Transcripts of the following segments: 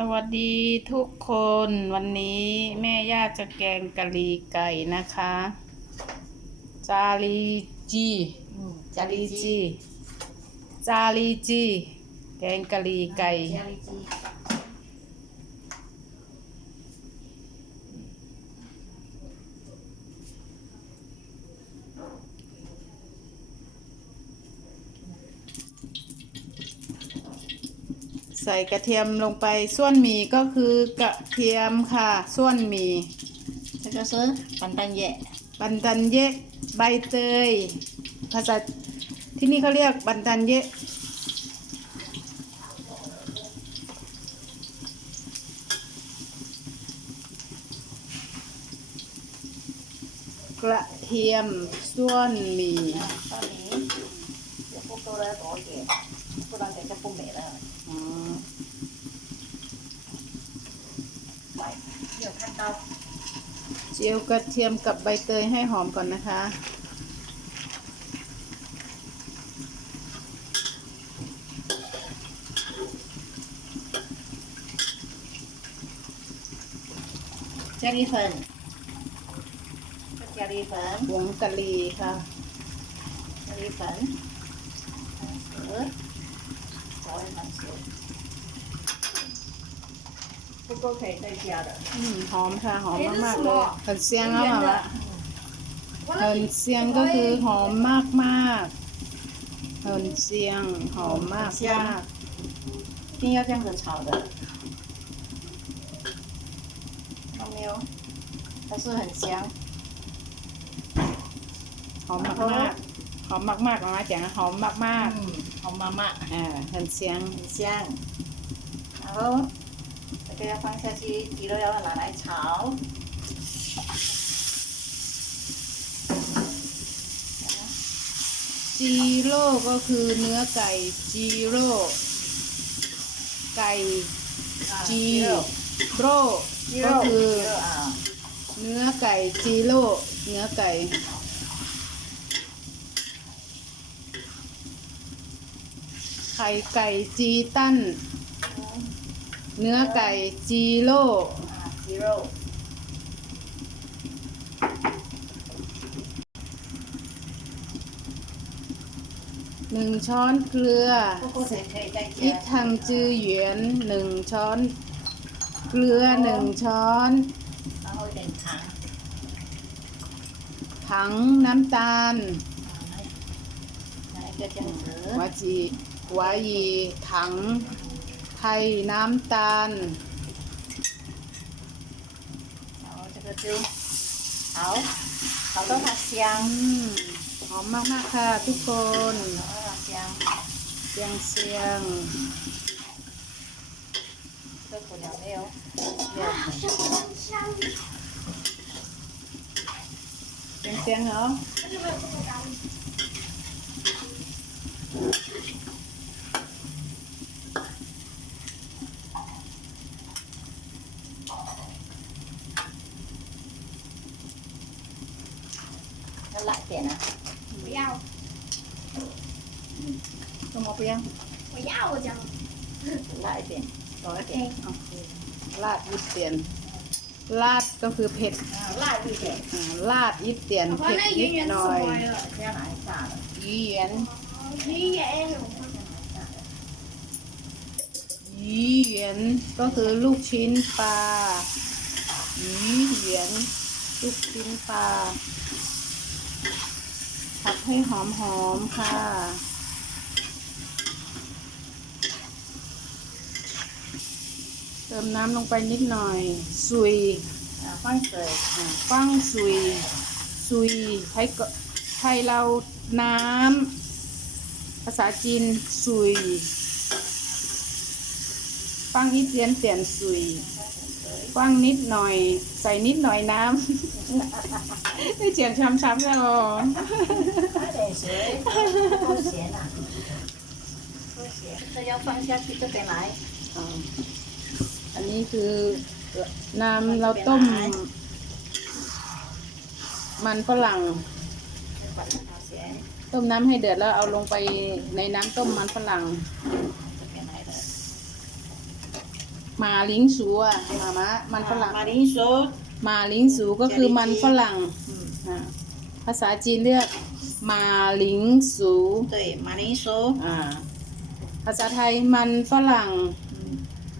สวัสดีทุกคนวันนี้แม่ย่าจะแกงกะหรี่ไก่นะคะ จารีจีจารีจี จารีจี แกงกะหรี่ไก่ ใส่กระเทียมลงไปส่วนหมี่ก็คือกระเทียมค่ะส่วนหมี่แล้วก็ซื้อปันตันเยะบันตันเยะใบเตย ภาษาที่นี่เขาเรียกบันตันเยะกระเทียมส่วนหมี่ตอนนี้เดี๋ยวตัวแรกตัวเก็บพวกเราจะจะปงเมล็ดแล้ว ขั้เจียวกระเทียมกับใบเตยให้หอมก่อนนะคะ cari fan cari fan ผงกะลีค่ะ cari เออซอยสวยสวย 不够可以再加的。 อืมหอมค่ะ หอมมากๆเลยเหินเซียงเอามาละเหินเซียงก็คือหอมมากมากๆเหินเซียงหอมมากมาก 一定要这样子炒的，看到没有？它是很香。 หอมมากมากๆหอมมากมากๆนะจ๋าหอมมากมาก 嗯，好妈妈。 ๆอ่าเหินเซียง 很香。然后 这个要放下去，鸡肉要拿来炒。 จีโร่ก็คือเนื้อไก่จีโร่ไก่ 啊 จี 鸡肉， โร่ 鸡 ก็ 肉， คือ 鸡肉啊， เนื้อไก่จีโร่เนื้อไก่ ไข่ไก่จีตัน เนื้อไก่จีโร่ซีโร่หนึ่งช้อนเกลืออิยวทังจือเหยวนหนึ่งช้อน เกลือหนึ่งช้อนผังน้ำตาลหนก็จะหลืวาจีวายีถง ไข่น้ำตาลเอาจะกระจุเอาเขาต้องหัดเสียงหอมมากมากค่ะทุกคนเสียงเสียงเสียงเลิกคนเดียวเดียวเสียงเสียงเหรอ 辣一点，少一点， โอเคลาดยิบเตียน ลาดก็คือเผ็ด 啊，辣一点， อ่าลาดยิบเตียน 我 เผ็ด 那 นิด 圆圆是 หน่ 什 อย 么呀？这样来炸的， ยีเหวียน 圆圆什么？ ยีเหวียนก็คือลูกชิ้นปลายีเหวียนลูกชิ้นปลาผัดให้หอมๆค่ะ ติมน้ำลงไปนิดหน่อย ซุย 啊，放水， อ่าฟังซุย ซุยไทยก็ไทยเราน้ำ ภาษาจีน ซุย ฟังอีเตียนเตียนซุย ฟังนิดหน่อย ใส่นิดหน่อยน้ำ ได้เจียนช้ำๆแล้วเหรอ 加点水，不咸啊，不咸，这要放下去这边来， อ่าอั นี้คือน้ำเราต้ม มันฝรั่ง ต้มน้ำให้เดือดแล้วเอาลงไปในน้ำต้มมันฝรั่ง มาลิงสูอะมามะมันฝรั่ง มาลิงสูมาลิงสูก็คือมันฝรั่งภาษาจีนเรียกมาลิงสู对มาลิงสูภาษาไทยมันฝรั่ง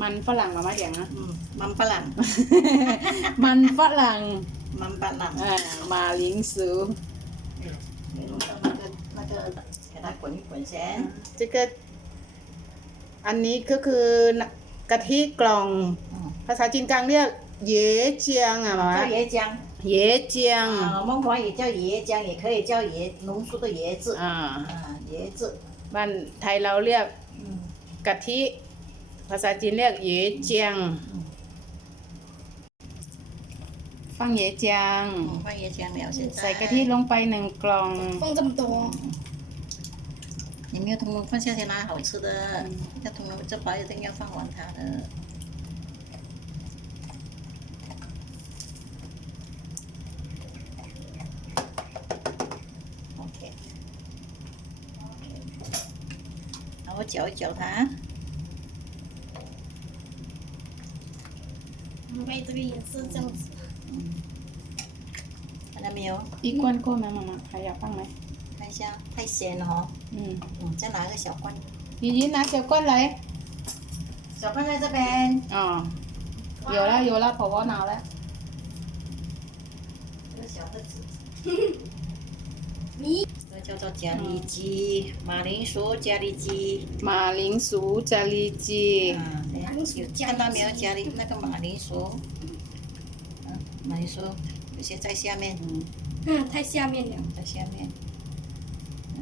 มันฝรั่งมามาอย่างนะ 嗯，蛮不烂， มันฝรั่ง 蛮不烂。 อ่าหมาลิงสู 你弄到那个那个，给它滚一滚先。 这个อันนี้ก็คือกะทิกล่อง 嗯， ภาษาจีนกลางเรียกเยเจียงอ่ะหรอ 叫椰浆。 เยเจียง 啊，孟婆也叫椰浆，也可以叫椰浓缩的椰子。 อ่า 啊，椰子。 บ้านไทยเราเรียก 嗯 กะทิ ภาษาจีนเรียกเยเจียง ฟังเยเจียง 嗯，放椰浆了，现在。 ใส่กะทิลงไปหนึ่งกล่อง 放这么多，你没有通通放夏天拉好吃的，要通通这包一定要放完它的。OK，然后搅一搅它， kaitri sa sang Alam mo yun? Ikuan ko na mama. Kaya pang may. 看一下，太咸了哈、哦。嗯，我再拿个小罐。姨姨拿小罐来。小罐在这边。啊、哦，有了有了，婆婆拿了。这个小盒子。你。个叫做咖喱鸡，马铃薯咖喱鸡。 หมาลิงสูจารีจี 啊，对马铃薯有咖喱看到没有？鸡家里那个马铃薯，嗯，马铃薯有些在下面，嗯，太下面了，在下面，嗯。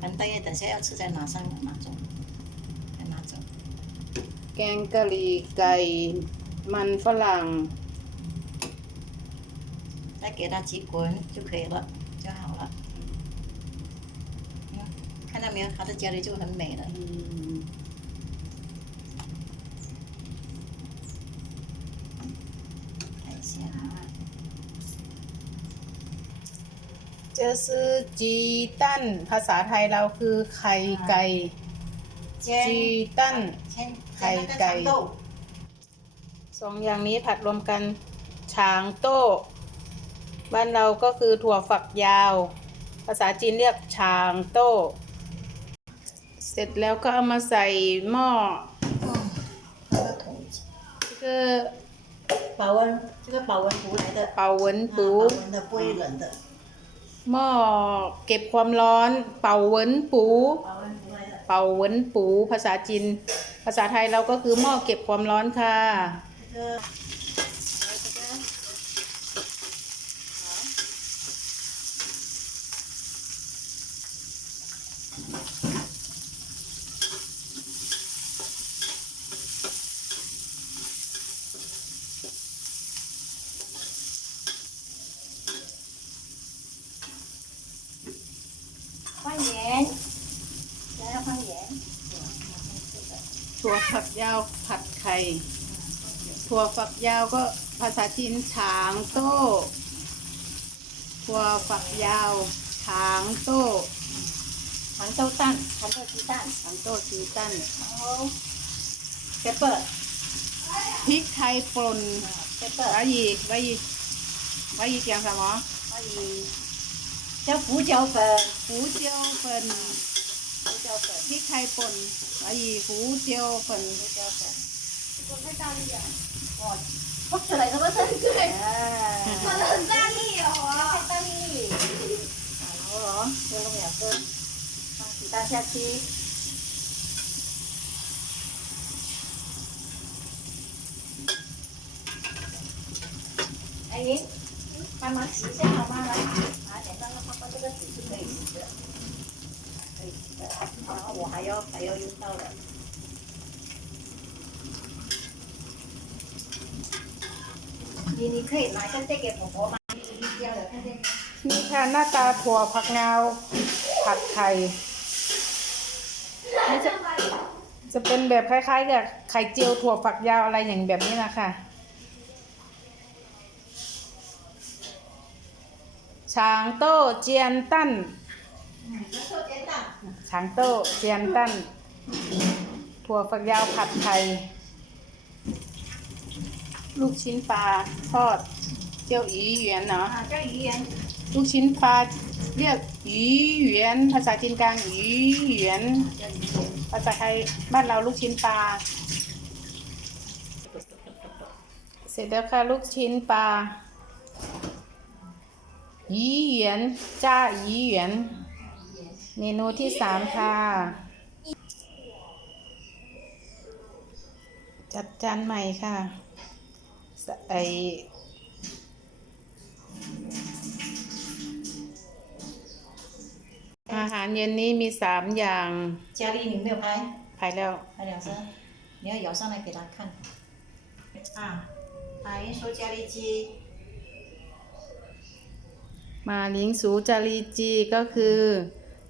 反正等下要吃再拿上拿走，再拿走。 แกงกะหรี่ไก่ มันฝรั่ง 再给它几滚就可以了，就好了。嗯，看到没有？它的家里就很美了。 อืม 看一下啊， เจอซื้อจีตันภาษาไทยเราคือไข่ไก่ จี 煎 ตัน 煎海煎那个改长豆。 สองอย่างนี้ผัดรวมกันฉางโต้ บ้านเราก็คือถั่วฝักยาว ภาษาจีนเรียกฉางโต้ เสร็จแล้วก็เอามาใส่หม้อ 那个桶子 ก็ 保温，这个保温壶来的， เป่าเหวินปู 啊保温的不会冷的。 หม้อเก็บความร้อน เป่าเหวินปู 保温壶来的， เป่าเหวินปู ภาษาจีน ภาษาไทยเราก็คือหม้อเก็บความร้อนค่ะ ถั่วฝักยาวผัดไข่ ถั่วฝักยาวก็ภาษาจีนฉางโต้ถั่วฝักยาวฉางโต้ฉางโต้ตั้นฉางโต้จีตั้นฉางโต้จีตั้นเปเปอร์พริกไทยป่นเปเปอร์ใบยีไว้ยีไว้ยีเจียงสมอไว้ยีเจ้าผูเจียวเปิดผูเจียเปิด พริกไทยป่นไอ้หูเจียวป่นพวกอะไรก็มาเส้นขึ้นมาเส้นตั้งนี่เหรอตั้งนี่เอาเหรอเดี๋ยวเราอยากเพิ่มตาชาชีอันนี้ประมาณสีเส้นออกมาแล้วแต่ตั้งแล้วเอาก็จะเป็นสีชุดเลย 然后我还要还要用到的。你你可以拿个带给婆婆吗？你掉了，看见没？ นี่ค่ะหน้าตาถั่วผักงาวผัดไข่นี่จะจะเป็นแบบคล้ายๆกับไข่เจียวถั่วฝักยาวอะไรอย่างแบบนี้นะคะช้างโต้เจียนตั้น 嗯，做煎蛋。 ช้างโต้เจียนตั้น ถั่วฝักยาวผัดไทย ลูกชิ้นปลาทอดเจียวอีเหวียนเนาะ 啊，这鱼圆 ลูกชิ้นปลาเรียกอีเหวียน ภาษาจีนกลางอีเหวียน 叫鱼圆。 ภาษาไทยบ้านเราลูกชิ้นปลา เสร็จแล้วค่ะลูกชิ้นปลาอีเหวียน จ้าอีเหวียน เมนูที่สามค่ะ จัดจานใหม่ค่ะสไออาหารเย็นนี้มีสามอย่าง 家里你没有拍？ ภายแล้ว 拍两声，你要摇上来给他看。啊，马铃薯咖喱鸡， มาลิงสูจารีจีก็คือ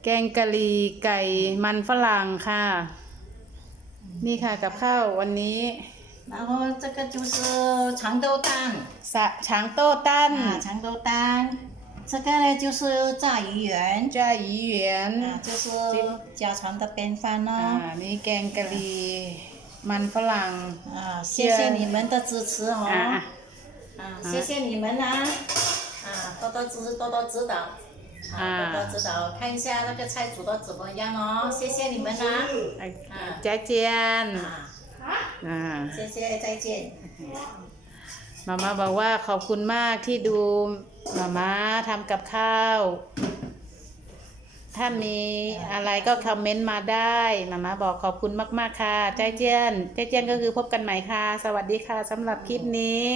แกงกะหรี่ไก่มันฝรั่งค่ะ นี่ค่ะกับข้าววันนี้ 然后这个就是长豆蛋 สะช้างโต้ตั้น 啊，长豆蛋，这个呢就是炸鱼圆 จ้าอีเหวียน 啊，就是家常的便饭 อ่า 哦。 นี่แกงกะหรี่มันฝรั่ง 啊，谢谢你们的支持哦。 อ่า 啊，谢谢你们啦！啊，多多指多多指导， 啊，多多指导，看一下那个菜煮的怎么样哦，谢谢你们啦！ แจ๊เจียน 啊， อ่า 谢谢，再见。 มาม่าบอกว่าขอบคุณมากที่ดูมาม่าทำกับข้าว ถ้ามีอะไรก็คอมเมนต์มาได้มาม่าบอกขอบคุณมาก ๆ ค่ะใจเจียนใจเจียนก็คือพบกันใหม่ค่ะ สวัสดีค่ะสำหรับคลิปนี้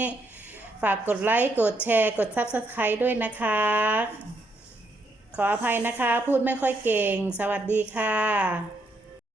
ฝากกดไลค์ กดแชร์ กด Subscribe ด้วยนะคะ ขออภัยนะคะ พูดไม่ค่อยเก่ง สวัสดีค่ะ